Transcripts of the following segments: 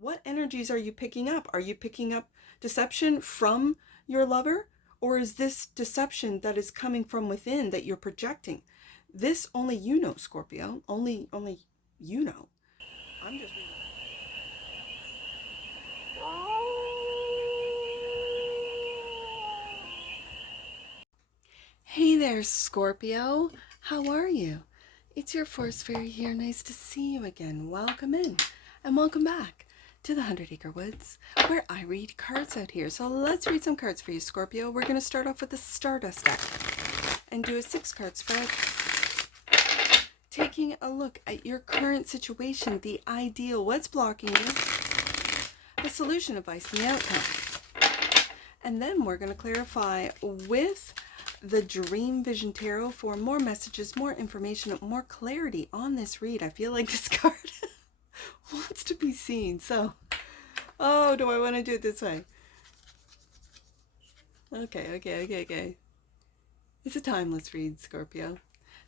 What energies are you picking up? Are you picking up deception from your lover? Or is this deception that is coming from within that you're projecting? This only you know, Scorpio. Only you know. I'm just reading. Hey there, Scorpio. How are you? It's your Force Fairy here. Nice to see you again. Welcome in and welcome back to the 100 Acre Woods, where I read cards out here. So let's read some cards for you, Scorpio. We're going to start off with the Stardust deck and do a 6-card spread, taking a look at your current situation, the ideal, what's blocking you, the solution, advice, and the outcome. And then we're going to clarify with the Dream Vision Tarot for more messages, more information, more clarity on this read. I feel like this card wants to be seen. So, oh, do I want to do it this way? Okay. It's a timeless read, Scorpio.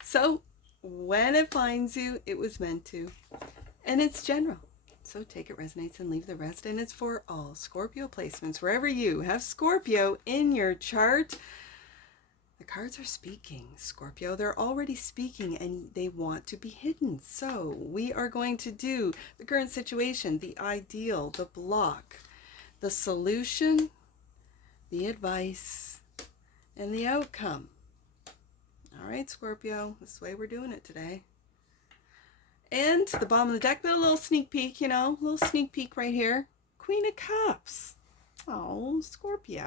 So, when it finds you, it was meant to. And it's general. So take it resonates and leave the rest. And it's for all Scorpio placements. Wherever you have Scorpio in your chart, the cards are speaking, Scorpio. They're already speaking and they want to be hidden. So we are going to do the current situation, the ideal, the block, the solution, the advice, and the outcome. All right, Scorpio, this is the way we're doing it today. And the bottom of the deck, but a little sneak peek, a little sneak peek right here. Queen of Cups. Oh, Scorpio.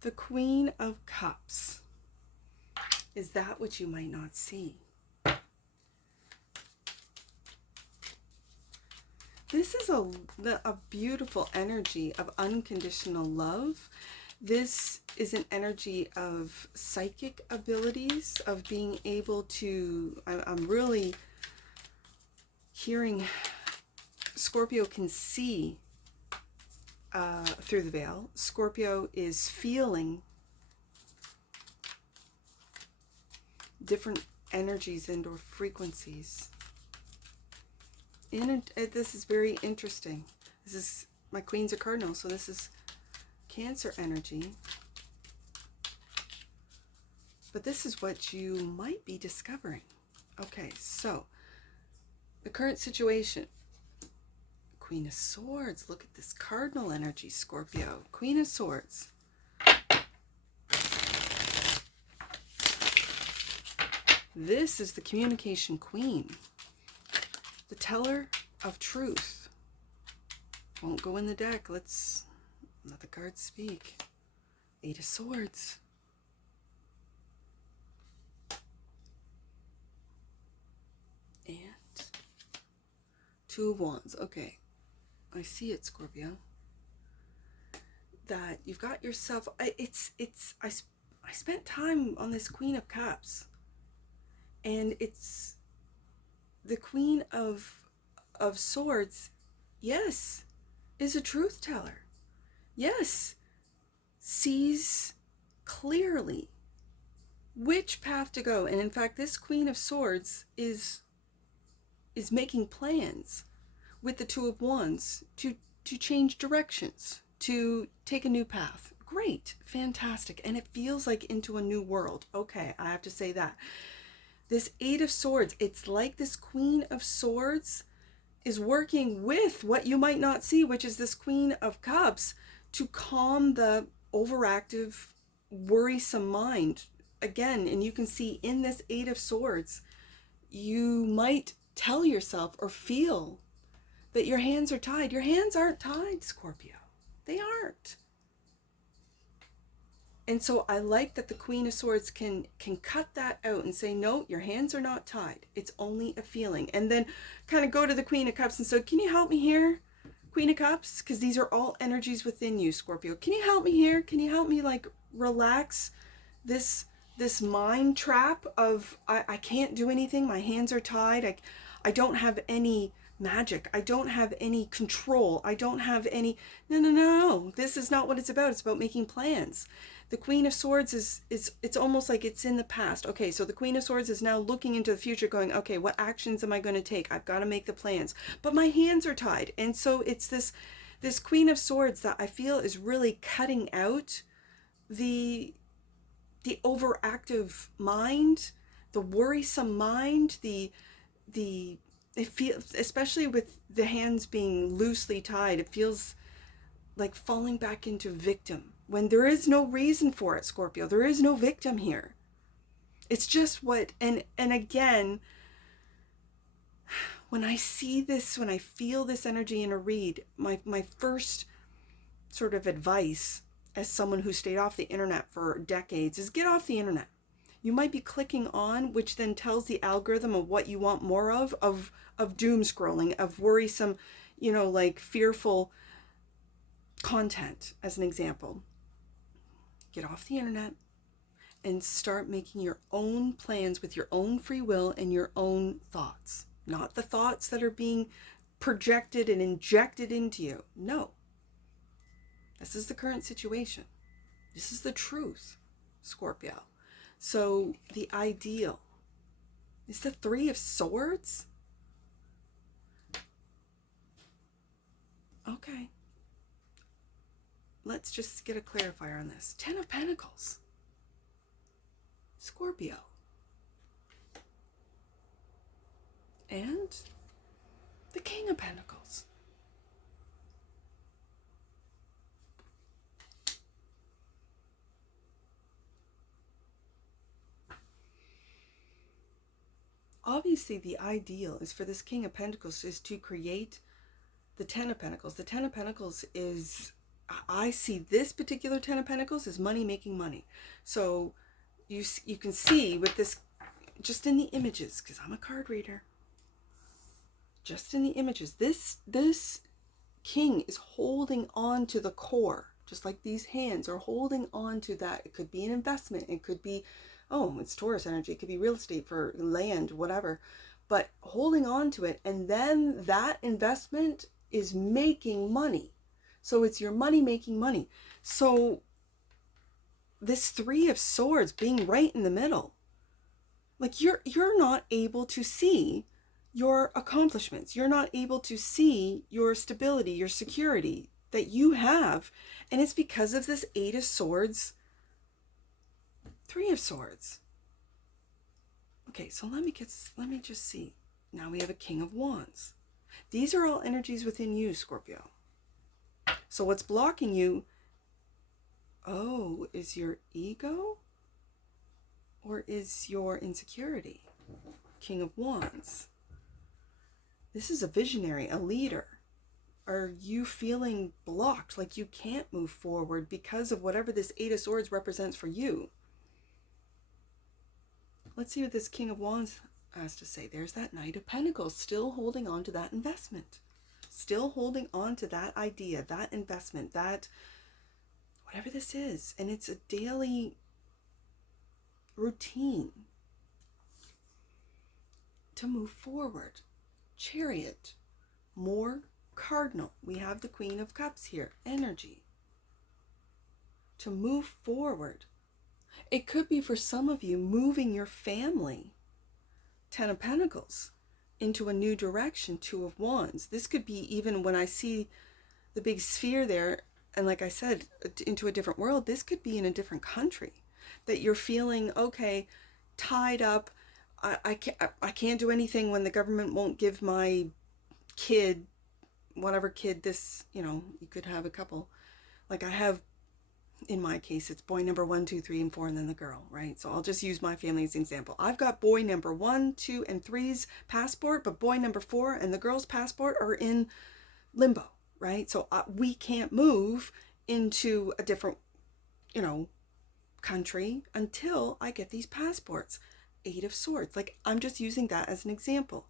The Queen of Cups. Is that what you might not see? This is a beautiful energy of unconditional love. This is an energy of psychic abilities, of being able to, I'm really hearing Scorpio can see through the veil. Scorpio is feeling different energies and or frequencies. This is very interesting. This is, my Queen's a Cardinal, so this is Cancer energy. But this is what you might be discovering. Okay, so the current situation. Queen of Swords. Look at this cardinal energy, Scorpio. Queen of Swords. This is the communication queen. The teller of truth. Won't go in the deck. Let's let the cards speak. 8 of Swords. And 2 of Wands. Okay. I see it, Scorpio. That you've got yourself, I spent time on this Queen of Cups, and it's the Queen of Swords. Yes, is a truth teller. Yes, sees clearly which path to go. And in fact, this Queen of Swords is making plans with the 2 of Wands to change directions, to take a new path. Great, fantastic. And it feels like into a new world. Okay, I have to say that. This 8 of Swords, it's like this Queen of Swords is working with what you might not see, which is this Queen of Cups, to calm the overactive, worrisome mind. Again, and you can see in this 8 of Swords, you might tell yourself or feel that your hands are tied. Your hands aren't tied, Scorpio. They aren't. And so I like that the Queen of Swords can cut that out and say, no, your hands are not tied. It's only a feeling. And then kind of go to the Queen of Cups and say, can you help me here, Queen of Cups? Because these are all energies within you, Scorpio. Can you help me here? Can you help me like relax this mind trap of I can't do anything. My hands are tied. I don't have any magic. I don't have any control. I don't have any, no. This is not what it's about. It's about making plans. The Queen of Swords is it's almost like it's in the past. Okay, so the Queen of Swords is now looking into the future going, okay, what actions am I going to take? I've got to make the plans. But my hands are tied. And so it's this Queen of Swords that I feel is really cutting out the overactive mind, the worrisome mind, the it feels, especially with the hands being loosely tied, it feels like falling back into victim when there is no reason for it, Scorpio. There is no victim here. It's just what, and again, when I see this, when I feel this energy in a read, my first sort of advice as someone who stayed off the internet for decades is get off the internet. You might be clicking on, which then tells the algorithm of what you want more of doom scrolling, of worrisome, like fearful content, as an example. Get off the internet and start making your own plans with your own free will and your own thoughts. Not the thoughts that are being projected and injected into you. No. This is the current situation. This is the truth, Scorpio. So the ideal is the Three of Swords. Okay. Let's just get a clarifier on this. Ten of Pentacles. Scorpio. And the King of Pentacles. Obviously, the ideal is for this King of Pentacles is to create the Ten of Pentacles. The Ten of Pentacles is, I see this particular Ten of Pentacles as money making money. So you can see with this, just in the images, because I'm a card reader, just in the images, this king is holding on to the core, just like these hands are holding on to that. It could be an investment. It could be, oh, it's Taurus energy. It could be real estate for land, whatever. But holding on to it, and then that investment is making money. So it's your money making money. So this Three of Swords being right in the middle, like you're not able to see your accomplishments. You're not able to see your stability, your security that you have. And it's because of this Eight of Swords, Three of Swords. Okay, so let me just see. Now we have a King of Wands. These are all energies within you, Scorpio. So what's blocking you, is your ego or is your insecurity? King of Wands. This is a visionary, a leader. Are you feeling blocked, like you can't move forward because of whatever this Eight of Swords represents for you? Let's see what this King of Wands has to say. There's that Knight of Pentacles, still holding on to that investment. Still holding on to that idea, that investment, that whatever this is. And it's a daily routine to move forward. Chariot, more cardinal. We have the Queen of Cups here, energy. To move forward. It could be for some of you moving your family, Ten of Pentacles, into a new direction, Two of Wands. This could be even when I see the big sphere there, and like I said, into a different world, this could be in a different country. That you're feeling, okay, tied up. I can't do anything when the government won't give my kid, whatever kid this, you could have a couple. Like I have, in my case, it's boy number 1, 2, 3, and 4, and then the girl, right? So I'll just use my family as an example. I've got boy number 1, 2, and 3's passport, but boy number 4 and the girl's passport are in limbo, right? So we can't move into a different, country until I get these passports. Eight of Swords. Like, I'm just using that as an example.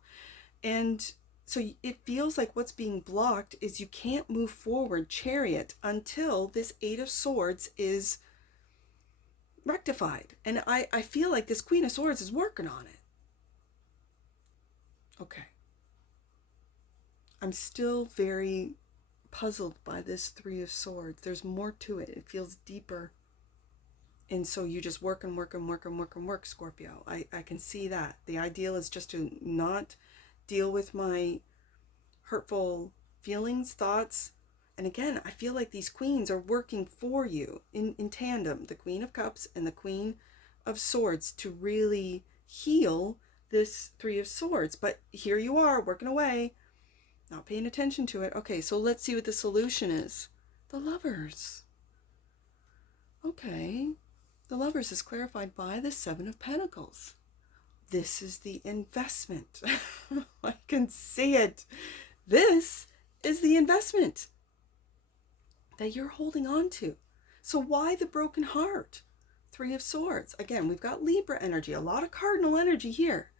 And so it feels like what's being blocked is you can't move forward, Chariot, until this Eight of Swords is rectified. And I feel like this Queen of Swords is working on it. Okay. I'm still very puzzled by this Three of Swords. There's more to it. It feels deeper. And so you just work and work and work and work and work, Scorpio. I can see that. The ideal is just to not deal with my hurtful feelings, thoughts. And again, I feel like these queens are working for you in tandem, the Queen of Cups and the Queen of Swords, to really heal this Three of Swords. But here you are, working away, not paying attention to it. Okay, so let's see what the solution is. The Lovers. Okay, the Lovers is clarified by the Seven of Pentacles. This is the investment. I can see it. This is the investment that you're holding on to. So why the broken heart? Three of Swords. Again, we've got Libra energy, a lot of cardinal energy here.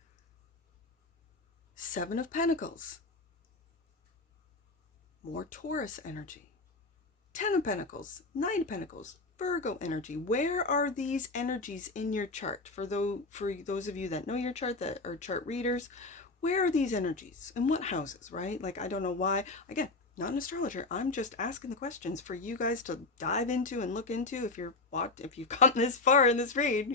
Seven of Pentacles. More Taurus energy. Ten of Pentacles, Nine of Pentacles, Virgo energy. Where are these energies in your chart? For those of you that know your chart, that are chart readers, where are these energies? In what houses, right? Like, I don't know why. Again, not an astrologer. I'm just asking the questions for you guys to dive into and look into. If you've gotten this far in this read,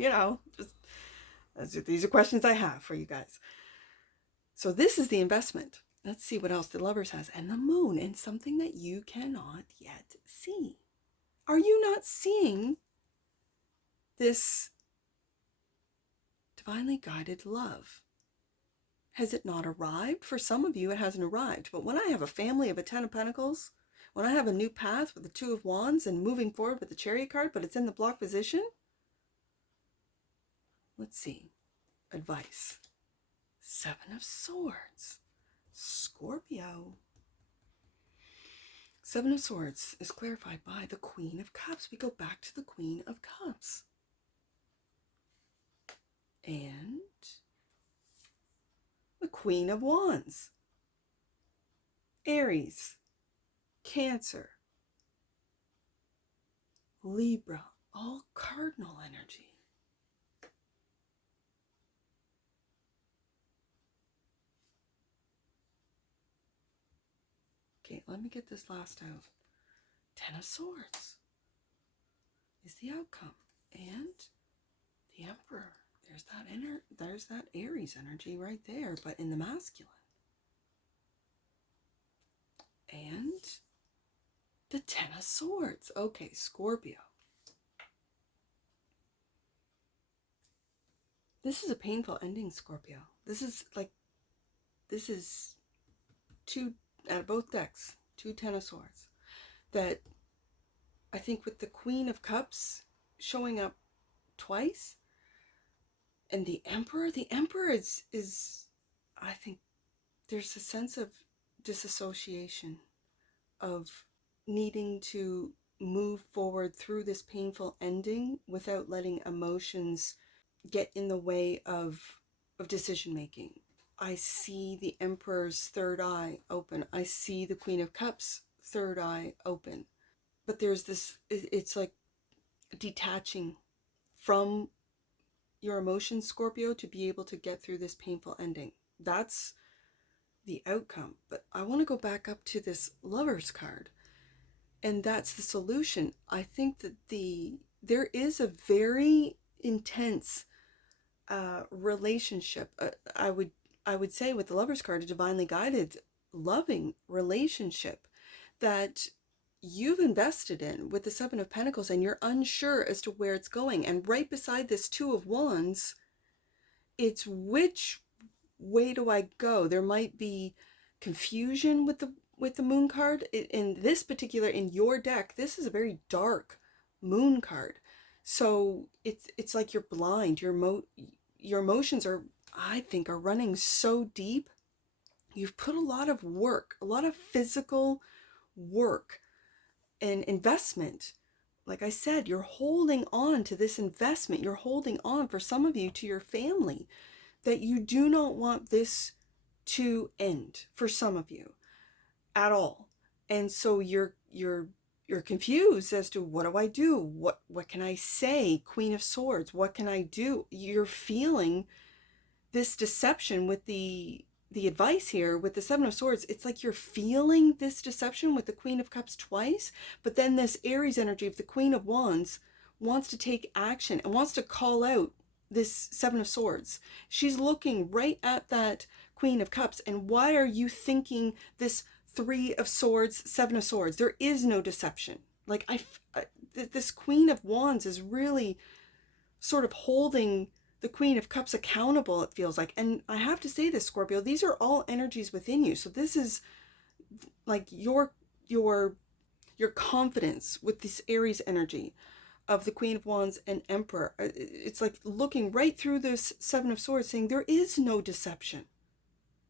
these are questions I have for you guys. So this is the investment. Let's see what else the Lovers has. And the Moon, and something that you cannot yet see. Are you not seeing this divinely guided love? Has it not arrived? For some of you, it hasn't arrived. But when I have a family of a Ten of Pentacles, when I have a new path with the Two of Wands and moving forward with the Chariot card, but it's in the block position, let's see. Advice. Seven of Swords. Scorpio. Seven of Swords is clarified by the Queen of Cups. We go back to the Queen of Cups. And the Queen of Wands. Aries. Cancer. Libra. All cardinal energy. Okay, let me get this last out. Ten of Swords is the outcome. And the Emperor. There's that Aries energy right there, but in the masculine. And the Ten of Swords. Okay, Scorpio. This is a painful ending, Scorpio. This is two, both decks, two Ten of Swords. That I think with the Queen of Cups showing up twice, and the Emperor is I think there's a sense of disassociation, of needing to move forward through this painful ending without letting emotions get in the way of decision making. I see the Emperor's third eye open. I see the Queen of Cups' third eye open. But there's this, it's like detaching from your emotions, Scorpio, to be able to get through this painful ending. That's the outcome. But I want to go back up to this Lovers card. And that's the solution. I think that there is a very intense relationship. I would say with the Lovers card, a divinely guided, loving relationship that you've invested in with the Seven of Pentacles, and you're unsure as to where it's going. And right beside this Two of Wands, it's which way do I go? There might be confusion with the Moon card. In this particular, in your deck, this is a very dark Moon card. So it's like you're blind. Your emotions are, I think, are running so deep. You've put a lot of work, a lot of physical work and investment. Like I said, you're holding on to this investment. You're holding on, for some of you, to your family, that you do not want this to end, for some of you, at all. And so you're confused as to, what do I do? What can I say? Queen of Swords, what can I do? You're feeling this deception with the the advice here with the Seven of Swords, it's like you're feeling this deception with the Queen of Cups twice, but then this Aries energy of the Queen of Wands wants to take action and wants to call out this Seven of Swords. She's looking right at that Queen of Cups. And why are you thinking this Three of Swords, Seven of Swords? There is no deception. Like this Queen of Wands is really sort of holding the Queen of Cups accountable, it feels like. And I have to say this, Scorpio, these are all energies within you. So this is like your confidence with this Aries energy of the Queen of Wands and Emperor. It's like looking right through this Seven of Swords, saying there is no deception.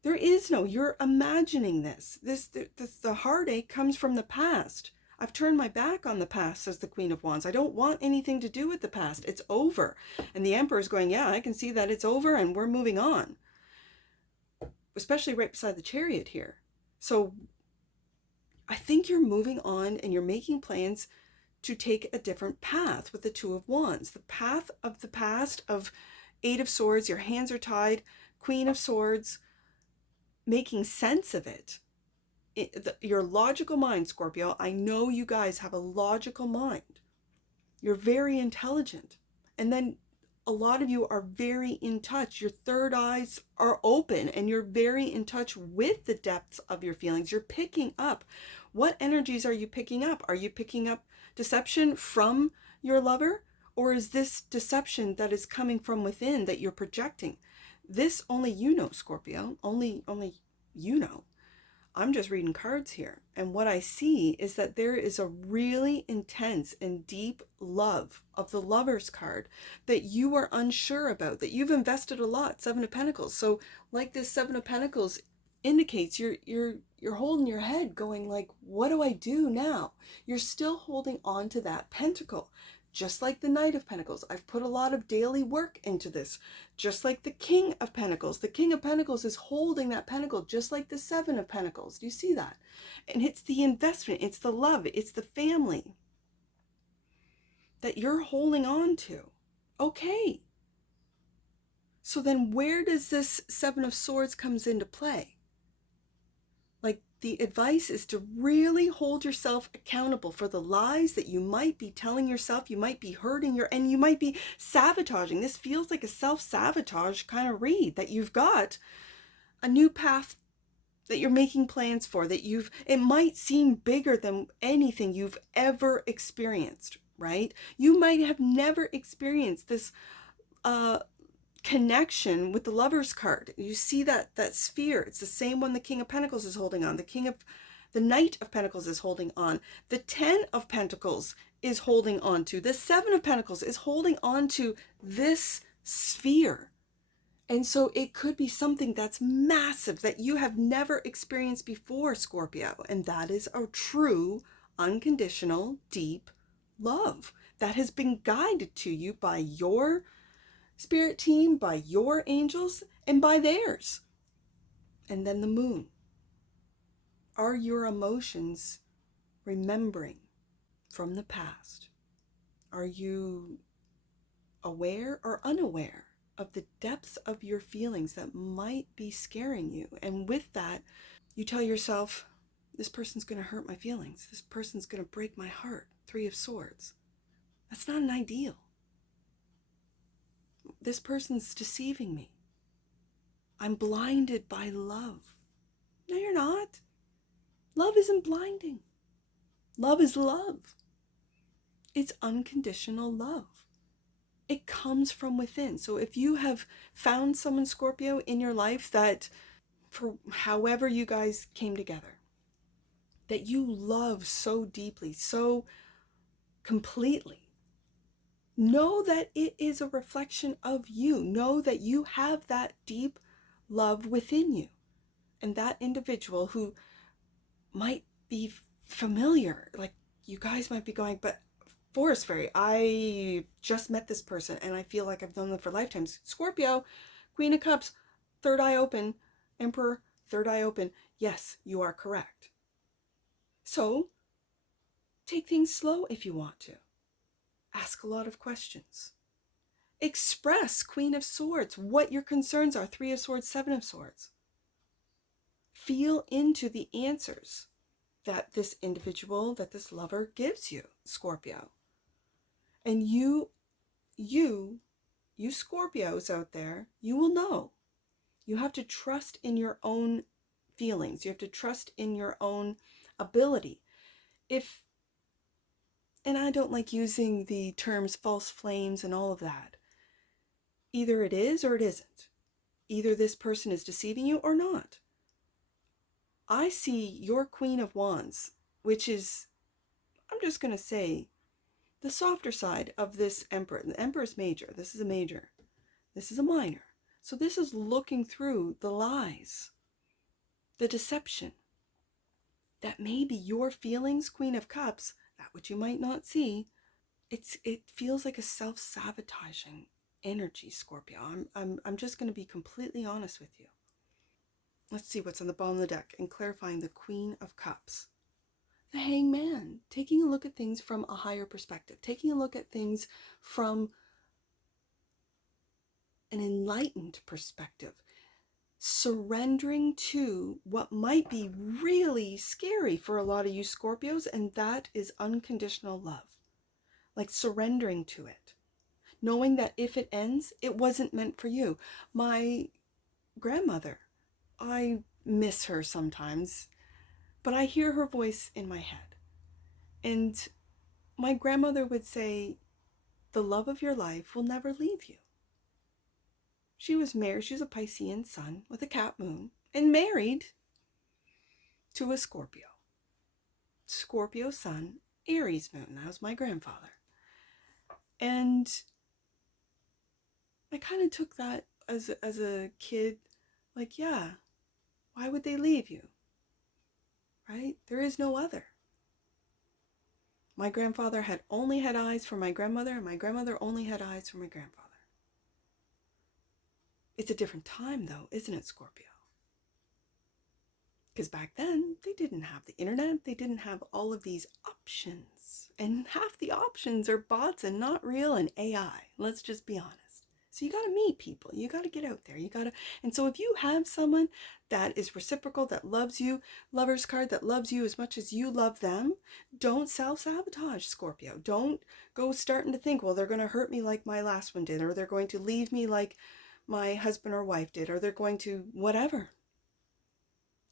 There is no, you're imagining this. The heartache comes from the past. I've turned my back on the past, says the Queen of Wands. I don't want anything to do with the past. It's over. And the Emperor is going, yeah, I can see that it's over and we're moving on. Especially right beside the Chariot here. So I think you're moving on and you're making plans to take a different path with the Two of Wands. The path of the past of Eight of Swords, your hands are tied, Queen of Swords, making sense of it. Your logical mind, Scorpio, I know you guys have a logical mind. You're very intelligent. And then a lot of you are very in touch. Your third eyes are open and you're very in touch with the depths of your feelings. You're picking up. What energies are you picking up? Are you picking up deception from your lover? Or is this deception that is coming from within that you're projecting? This only you know, Scorpio. Only you know. I'm just reading cards here. And what I see is that there is a really intense and deep love of the Lover's card that you are unsure about, that you've invested a lot, Seven of Pentacles. So like this Seven of Pentacles indicates, you're holding your head going like, what do I do now? You're still holding on to that pentacle. Just like the Knight of Pentacles, I've put a lot of daily work into this. Just like the King of Pentacles. The King of Pentacles is holding that pentacle, just like the Seven of Pentacles. Do you see that? And it's the investment, it's the love, it's the family that you're holding on to. Okay. So then where does this Seven of Swords comes into play? Like, the advice is to really hold yourself accountable for the lies that you might be telling yourself. You might be hurting and you might be sabotaging. This feels like a self-sabotage kind of read, that you've got a new path that you're making plans for, that it might seem bigger than anything you've ever experienced, right? You might have never experienced this connection with the Lover's card. You see that sphere. It's the same one the King of Pentacles is holding on. The Knight of Pentacles is holding on. The Ten of Pentacles is holding on to. The Seven of Pentacles is holding on to this sphere. And so it could be something that's massive that you have never experienced before, Scorpio. And that is a true, unconditional, deep love that has been guided to you by your spirit team, by your angels, and by theirs. And then the Moon. Are your emotions remembering from the past? Are you aware or unaware of the depths of your feelings that might be scaring you? And with that, you tell yourself, this person's going to hurt my feelings. This person's going to break my heart. Three of Swords. That's not an ideal. This person's deceiving me. I'm blinded by love. No, you're not. Love isn't blinding. Love is love. It's unconditional love. It comes from within. So if you have found someone, Scorpio, in your life that, for however you guys came together, that you love so deeply, so completely, know that it is a reflection of you. Know that you have that deep love within you. And that individual who might be familiar, like you guys might be going, but Forest Fairy, I just met this person and I feel like I've known them for lifetimes. Scorpio, Queen of Cups, third eye open, Emperor, third eye open. Yes, you are correct. So take things slow if you want to. Ask a lot of questions. Express, Queen of Swords, what your concerns are. Three of Swords, Seven of Swords. Feel into the answers that this individual, that this lover gives you, Scorpio. And you Scorpios out there, you will know. You have to trust in your own feelings. You have to trust in your own ability. And I don't like using the terms false flames and all of that. Either it is or it isn't. Either this person is deceiving you or not. I see your Queen of Wands, which is, I'm just going to say, the softer side of this Emperor. The Emperor is major. This is a major. This is a minor. So this is looking through the lies, the deception. That maybe your feelings, Queen of Cups, that which you might not see, it feels like a self-sabotaging energy, Scorpio. I'm just going to be completely honest with you. Let's see what's on the bottom of the deck and clarifying the Queen of Cups. The Hangman, taking a look at things from a higher perspective, taking a look at things from an enlightened perspective, surrendering to what might be really scary for a lot of you Scorpios, and that is unconditional love. Like surrendering to it. Knowing that if it ends, it wasn't meant for you. My grandmother, I miss her sometimes, but I hear her voice in my head. And my grandmother would say, the love of your life will never leave you. She was married, she was a Piscean sun with a Cap moon, and married to a Scorpio. Scorpio sun, Aries moon. That was my grandfather. And I kind of took that as a kid, like, yeah, why would they leave you? Right? There is no other. My grandfather had only had eyes for my grandmother, and my grandmother only had eyes for my grandfather. It's a different time, though, isn't it, Scorpio? Because back then, they didn't have the internet. They didn't have all of these options. And half the options are bots and not real and AI. Let's just be honest. So you got to meet people. You got to get out there. And so if you have someone that is reciprocal, that loves you, lover's card, that loves you as much as you love them, don't self-sabotage, Scorpio. Don't go starting to think, well, they're going to hurt me like my last one did, or they're going to leave me like my husband or wife did, or they're going to whatever.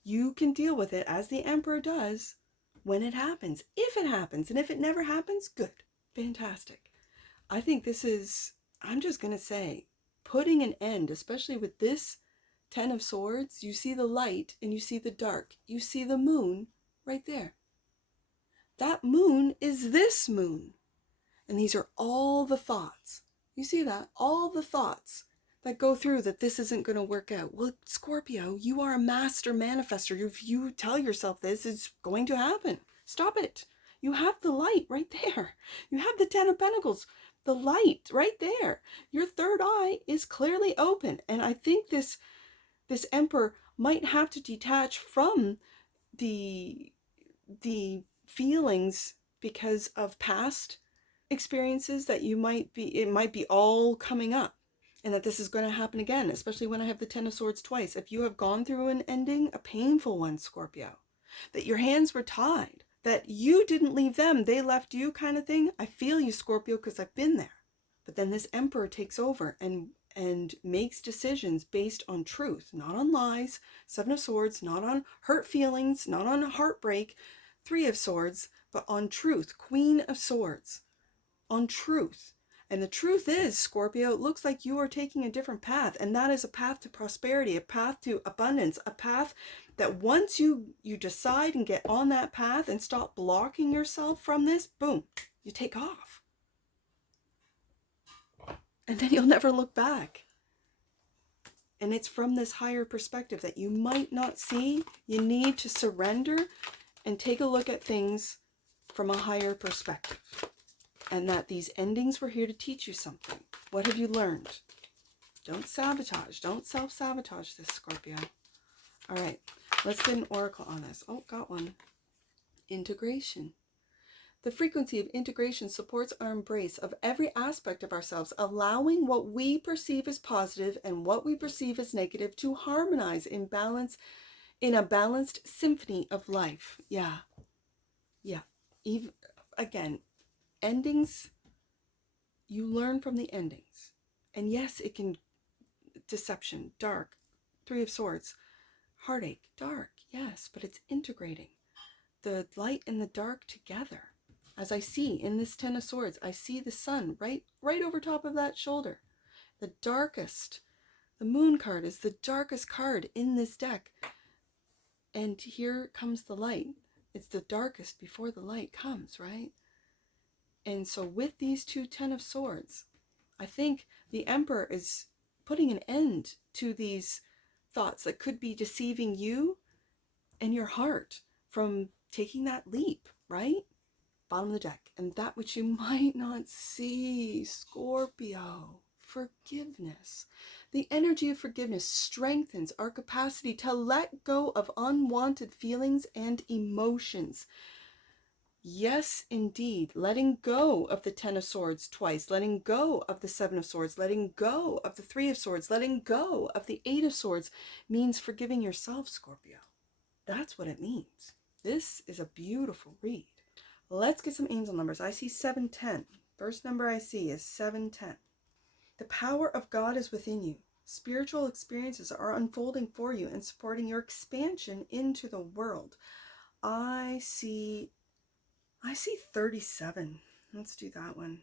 You can deal with it as the Emperor does when it happens, if it happens. And if it never happens, good, fantastic. I think this is, I'm just going to say, putting an end, especially with this Ten of Swords. You see the light and you see the dark. You see the moon right there. That moon is this moon. And these are all the thoughts. You see that? All the thoughts that go through that this isn't going to work out. Well, Scorpio, you are a master manifester. If you tell yourself this is going to happen, stop it. You have the light right there. You have the Ten of Pentacles, the light right there. Your third eye is clearly open. And I think this Emperor might have to detach from the feelings because of past experiences that it might be all coming up. And that this is going to happen again, especially when I have the Ten of Swords twice. If you have gone through an ending, a painful one, Scorpio, that your hands were tied, that you didn't leave them, they left you kind of thing, I feel you, Scorpio, because I've been there. But then this Emperor takes over and makes decisions based on truth, not on lies. Seven of Swords, not on hurt feelings, not on heartbreak. Three of Swords, but on truth. Queen of Swords, on truth. And the truth is, Scorpio, it looks like you are taking a different path. And that is a path to prosperity, a path to abundance, a path that once you decide and get on that path and stop blocking yourself from this, boom, you take off. And then you'll never look back. And it's from this higher perspective that you might not see. You need to surrender and take a look at things from a higher perspective. And that these endings were here to teach you something. What have you learned? Don't sabotage. Don't self-sabotage this, Scorpio. All right, let's get an oracle on this. Oh, got one. Integration. The frequency of integration supports our embrace of every aspect of ourselves, allowing what we perceive as positive and what we perceive as negative to harmonize in balance in a balanced symphony of life. Yeah. Yeah. Even, again, endings, you learn from the endings. And yes, it can, deception, dark, Three of Swords, heartache, dark, yes, but it's integrating the light and the dark together. As I see in this Ten of Swords, I see the sun right over top of that shoulder. The darkest, the moon card is the darkest card in this deck. And here comes the light. It's the darkest before the light comes, right? And so with these two Ten of Swords, I think the Emperor is putting an end to these thoughts that could be deceiving you and your heart from taking that leap, right? Bottom of the deck. And that which you might not see, Scorpio, forgiveness. The energy of forgiveness strengthens our capacity to let go of unwanted feelings and emotions. Yes, indeed, letting go of the Ten of Swords twice, letting go of the Seven of Swords, letting go of the Three of Swords, letting go of the Eight of Swords means forgiving yourself, Scorpio. That's what it means. This is a beautiful read. Let's get some angel numbers. I see 710. First number I see is 710. The power of God is within you. Spiritual experiences are unfolding for you and supporting your expansion into the world. I see 37. Let's do that one.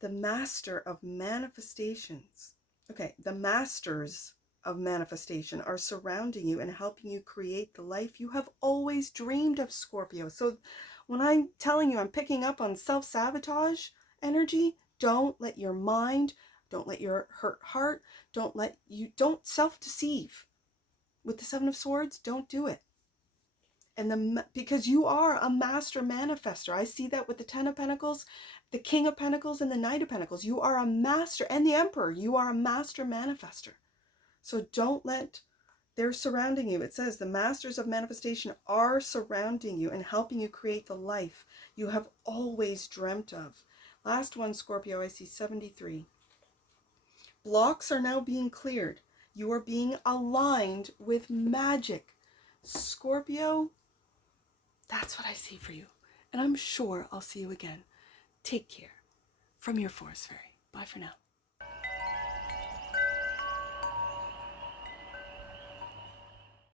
The Master of Manifestations. Okay, the Masters of Manifestation are surrounding you and helping you create the life you have always dreamed of, Scorpio. So when I'm telling you I'm picking up on self-sabotage energy, don't let your mind, don't let your hurt heart, don't self-deceive. With the Seven of Swords, don't do it. And because you are a master manifester. I see that with the Ten of Pentacles, the King of Pentacles, and the Knight of Pentacles. You are a master, and the Emperor. You are a master manifester. So don't let, they're surrounding you. It says the masters of manifestation are surrounding you and helping you create the life you have always dreamt of. Last one, Scorpio, I see 73. Blocks are now being cleared. You are being aligned with magic. Scorpio, that's what I see for you. And I'm sure I'll see you again. Take care. From your Forest Fairy. Bye for now.